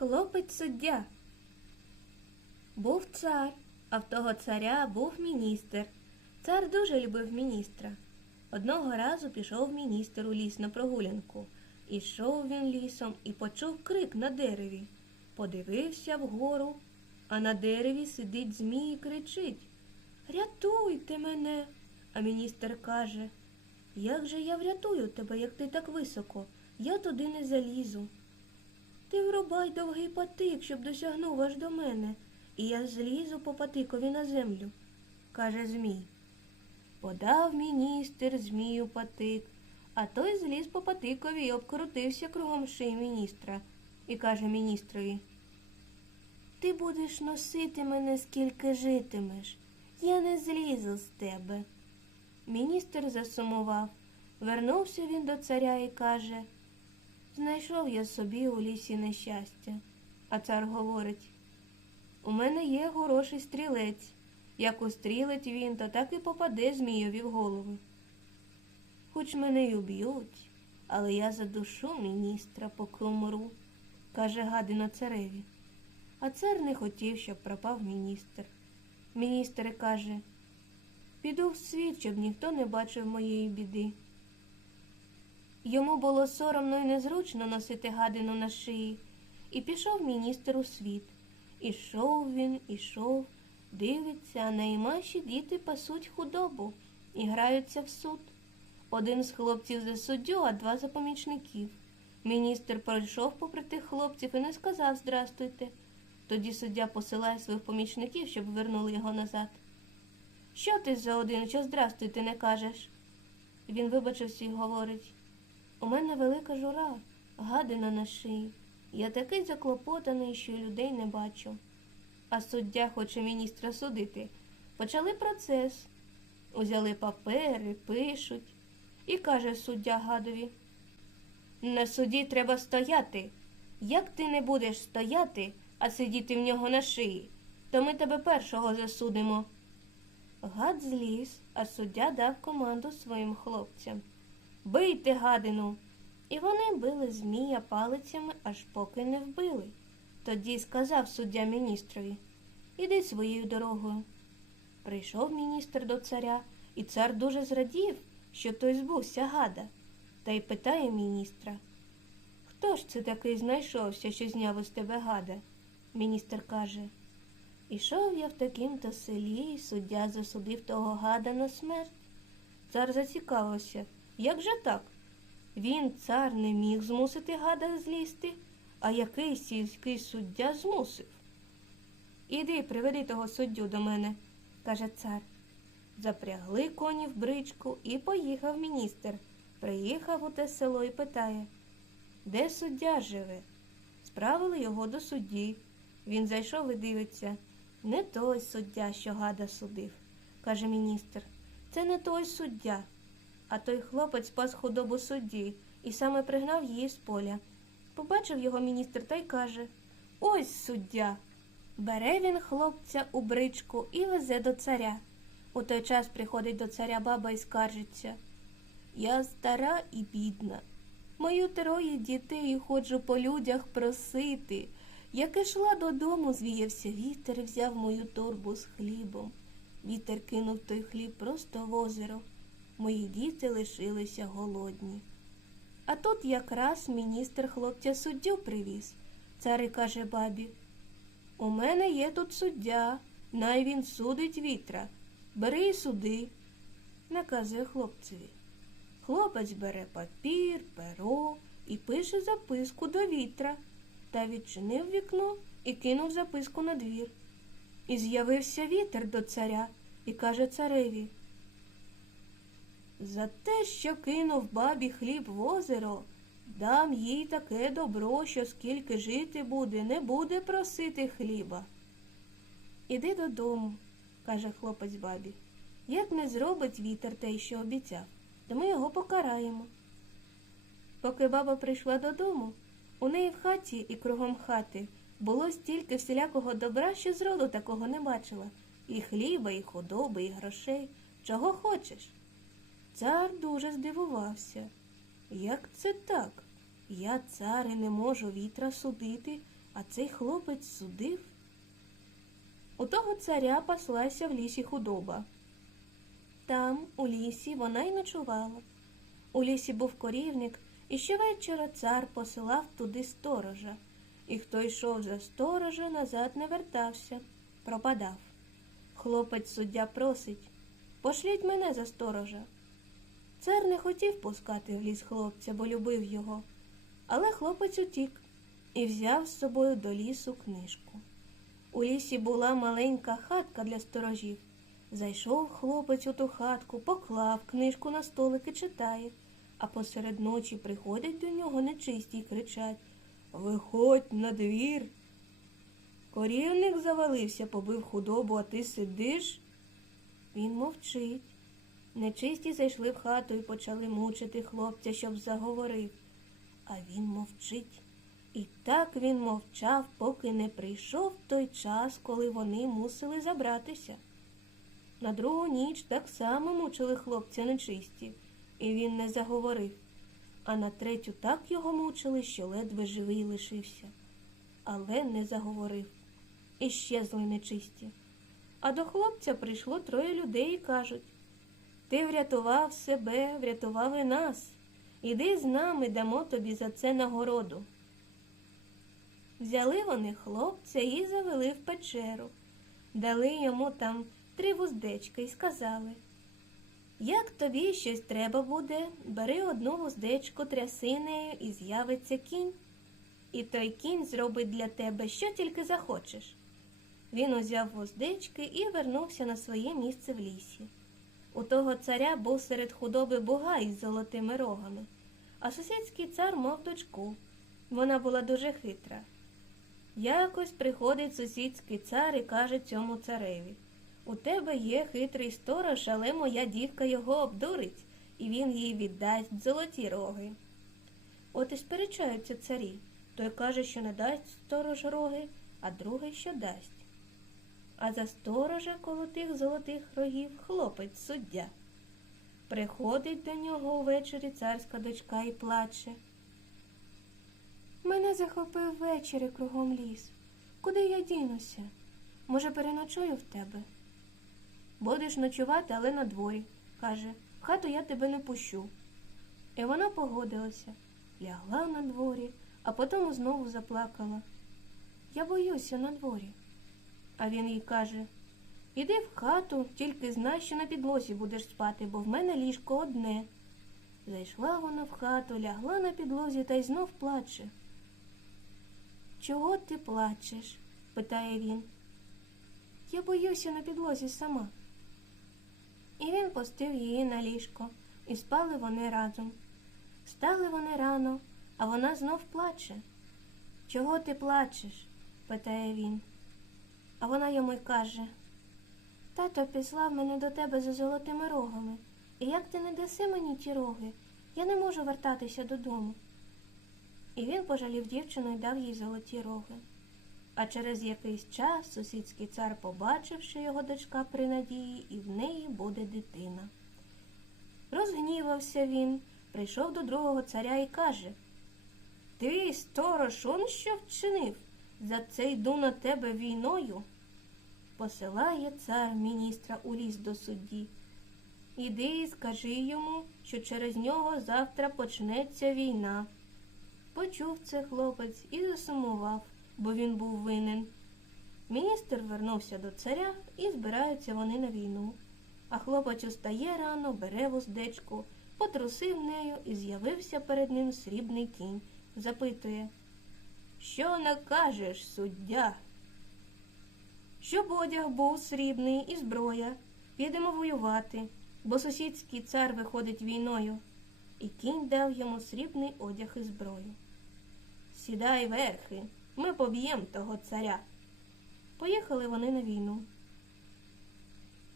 Хлопець суддя. Був цар, а в того царя був міністр. Цар дуже любив міністра. Одного разу пішов міністр у ліс на прогулянку. Ішов він лісом і почув крик на дереві. Подивився вгору, а на дереві сидить змій і кричить Рятуйте мене. А міністр каже Як же я врятую тебе, як ти так високо? Я туди не залізу. Ти врубай довгий патик, щоб досягнув аж до мене, і я злізу по патикові на землю, каже Змій. Подав міністр Змію патик, а той зліз по патикові і обкрутився кругом шиї міністра, і каже міністрові. Ти будеш носити мене, скільки житимеш. Я не злізу з тебе. Міністр засумував. Вернувся він до царя і каже Знайшов я собі у лісі нещастя. А цар говорить У мене є хороший стрілець. Як устрілить він, то так і попаде Змійові в голову. Хоч мене й уб'ють, але я задушу міністра, поки умру, каже гадина цареві. А цар не хотів, щоб пропав міністр. Міністр каже Піду в світ, щоб ніхто не бачив моєї біди. Йому було соромно і незручно носити гадину на шиї, і пішов міністр у світ. Ішов він, ішов, дивиться, а наймаші діти пасуть худобу і граються в суд. Один з хлопців за суддю, а два за помічників. Міністр пройшов попри тих хлопців і не сказав здрастуйте. Тоді суддя посилає своїх помічників, щоб вернули його назад. Що ти за один, що здрастуйте не кажеш? Він вибачився і говорить у мене велика жура, гадина на шиї. Я такий заклопотаний, що людей не бачу. А суддя хоче міністра судити. Почали процес. Узяли папери, пишуть. І каже суддя гадові. На суді треба стояти. Як ти не будеш стояти, а сидіти в нього на шиї, то ми тебе першого засудимо. Гад зліз, а суддя дав команду своїм хлопцям. Бийте гадину. І вони били змія палицями, аж поки не вбили. Тоді сказав суддя міністрові Іди своєю дорогою. Прийшов міністр до царя, і цар дуже зрадів, що той збувся гада, та й питає міністра Хто ж це такий знайшовся, що зняв із тебе гада? Міністр каже Ішов я в таким-то селі, і суддя засудив того гада на смерть. Цар зацікавився. Як же так? Він, цар, не міг змусити гада злізти, а який сільський суддя змусив. Іди, приведи того суддю до мене, каже цар. Запрягли коні в бричку і поїхав міністр. Приїхав у те село і питає, де суддя живе? Справили його до судді. Він зайшов і дивиться. Не той суддя, що гада судив, каже міністр. Це не той суддя. А той хлопець спас худобу судді і саме пригнав її з поля. Побачив його міністр та й каже Ось суддя. Бере він хлопця у бричку і везе до царя. У той час приходить до царя баба і скаржиться. Я стара і бідна. Мою троє дітей ходжу по людях просити. Як ішла додому, звіявся вітер і взяв мою торбу з хлібом. Вітер кинув той хліб просто в озеро. Мої діти лишилися голодні. А тут якраз міністр хлопця суддю привіз. Цар і каже бабі У мене є тут суддя, най він судить вітра. Бери і суди, наказує хлопцеві. Хлопець бере папір, перо і пише записку до вітра та відчинив вікно і кинув записку на двір. І з'явився вітер до царя і каже цареві За те, що кинув бабі хліб в озеро, дам їй таке добро, що скільки жити буде, не буде просити хліба. Іди додому, каже хлопець бабі. Як не зробить вітер те, що обіцяв, то ми його покараємо. Поки баба прийшла додому, у неї в хаті і кругом хати було стільки всілякого добра, що зроду такого не бачила. І хліба, і худоби, і грошей. Чого хочеш? Цар дуже здивувався. Як це так? Я, цар, не можу вітра судити, а цей хлопець судив. У того царя паслася в лісі худоба. Там, у лісі, вона й ночувала. У лісі був корівник, і щовечора цар посилав туди сторожа, і хто йшов за сторожа, назад не вертався, пропадав. Хлопець суддя просить пошліть мене за сторожа. Цар не хотів пускати в ліс хлопця, бо любив його, але хлопець утік і взяв з собою до лісу книжку. У лісі була маленька хатка для сторожів. Зайшов хлопець у ту хатку, поклав книжку на столик і читає, а посеред ночі приходять до нього нечисті й кричать Виходь на двір. Корівник завалився, побив худобу, а ти сидиш. Він мовчить. Нечисті зайшли в хату і почали мучити хлопця, щоб заговорив. А він мовчить. І так він мовчав, поки не прийшов той час, коли вони мусили забратися. На другу ніч так само мучили хлопця нечисті, і він не заговорив, а на третю так його мучили, що ледве живий лишився, але не заговорив. І щезли нечисті. А до хлопця прийшло троє людей і кажуть Ти врятував себе, врятував і нас. Іди з нами, дамо тобі за це нагороду. Взяли вони хлопця і завели в печеру, дали йому там три вуздечки і сказали Як тобі щось треба буде, бери одну вуздечку трясинею і з'явиться кінь. І той кінь зробить для тебе що тільки захочеш. Він узяв вуздечки і вернувся на своє місце в лісі. У того царя був серед худоби бугай із золотими рогами, а сусідський цар мав дочку. Вона була дуже хитра. Якось приходить сусідський цар і каже цьому цареві У тебе є хитрий сторож, але моя дівка його обдурить, і він їй віддасть золоті роги. От і сперечаються царі. Той каже, що не дасть сторож роги, а другий, що дасть. А за сторожа коло тих золотих рогів хлопець суддя. Приходить до нього увечері царська дочка і плаче. Мене захопив вечір і кругом ліс. Куди я дінуся? Може, переночую в тебе? Будеш ночувати, але на дворі, каже, хату я тебе не пущу. І вона погодилася, лягла на дворі, а потім знову заплакала. Я боюся на дворі. А він їй каже Іди в хату, тільки знай, що на підлозі будеш спати, бо в мене ліжко одне. Зайшла вона в хату, лягла на підлозі та й знов плаче. Чого ти плачеш? питає він. Я боюся на підлозі сама. І він пустив її на ліжко, і спали вони разом. Стали вони рано, а вона знов плаче. Чого ти плачеш? питає він. Вона йому й каже Тато післав мене до тебе за золотими рогами, і як ти не даси мені ті роги, я не можу вертатися додому. І він пожалів дівчину і дав їй золоті роги. А через якийсь час сусідський цар побачив, що його дочка при надії, і в неї буде дитина. Розгнівався він, прийшов до другого царя і каже Ти, сторож, он що вчинив? За це йду на тебе війною. Посилає цар міністра у ліс до судді. Іди і скажи йому, що через нього завтра почнеться війна. Почув це хлопець і засумував, бо він був винен. Міністр вернувся до царя і збираються вони на війну. А хлопець устає рано, бере вуздечку, потрусив нею і з'явився перед ним срібний кінь. Запитує Що накажеш, суддя? Щоб одяг був срібний і зброя. Підемо воювати, бо сусідський цар виходить війною і кінь дав йому срібний одяг і зброю. Сідай верхи, ми поб'єм того царя. Поїхали вони на війну.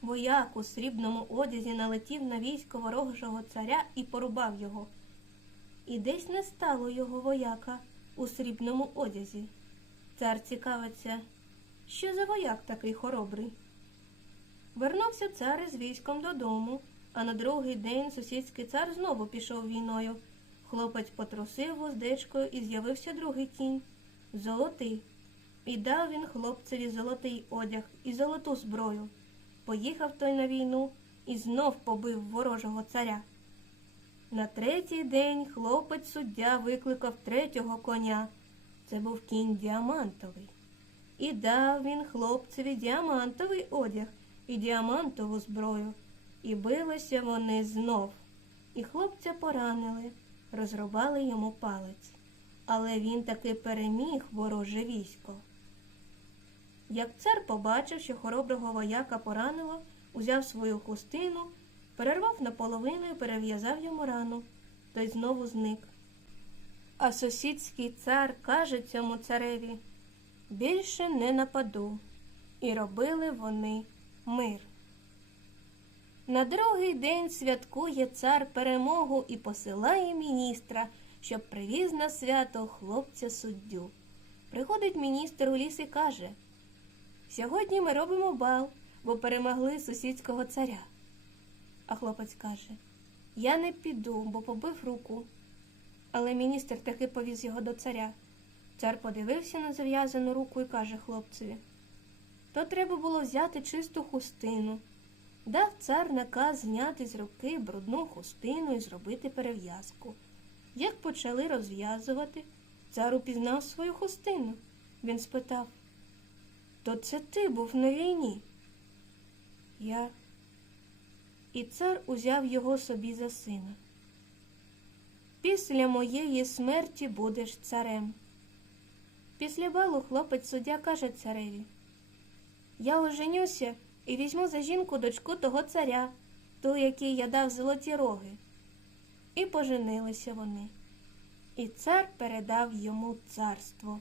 Вояк у срібному одязі налетів на військо ворожого царя і порубав його. І десь не стало його вояка у срібному одязі. Цар цікавиться, що за вояк такий хоробрий. Вернувся цар із військом додому. А на другий день сусідський цар знову пішов війною. Хлопець потрусив вуздечкою і з'явився другий кінь. золотий. І дав він хлопцеві золотий одяг і золоту зброю. Поїхав той на війну і знов побив ворожого царя. На третій день хлопець суддя викликав третього коня. Це був кінь діамантовий. І дав він хлопцеві діамантовий одяг і діамантову зброю. І билися вони знов. І хлопця поранили, розрубали йому палець. Але він таки переміг вороже військо. Як цар побачив, що хороброго вояка поранило, узяв свою хустину, перервав наполовину і перев'язав йому рану, той знову зник. А сусідський цар каже цьому цареві більше не нападу. І робили вони мир. На другий день святкує цар перемогу і посилає міністра, щоб привіз на свято хлопця суддю. Приходить міністр у ліс і каже Сьогодні ми робимо бал, бо перемогли сусідського царя. А хлопець каже Я не піду, бо побив руку. Але міністр таки повіз його до царя. Цар подивився на зав'язану руку і каже хлопцеві То треба було взяти чисту хустину. Дав цар наказ зняти з руки брудну хустину і зробити перев'язку. Як почали розв'язувати, цар упізнав свою хустину. Він спитав То це ти був на війні? Я. І цар узяв його собі за сина. Після моєї смерті будеш царем. Після балу хлопець суддя каже цареві Я оженюся і візьму за жінку дочку того царя, ту, якій я дав золоті роги. І поженилися вони. І цар передав йому царство.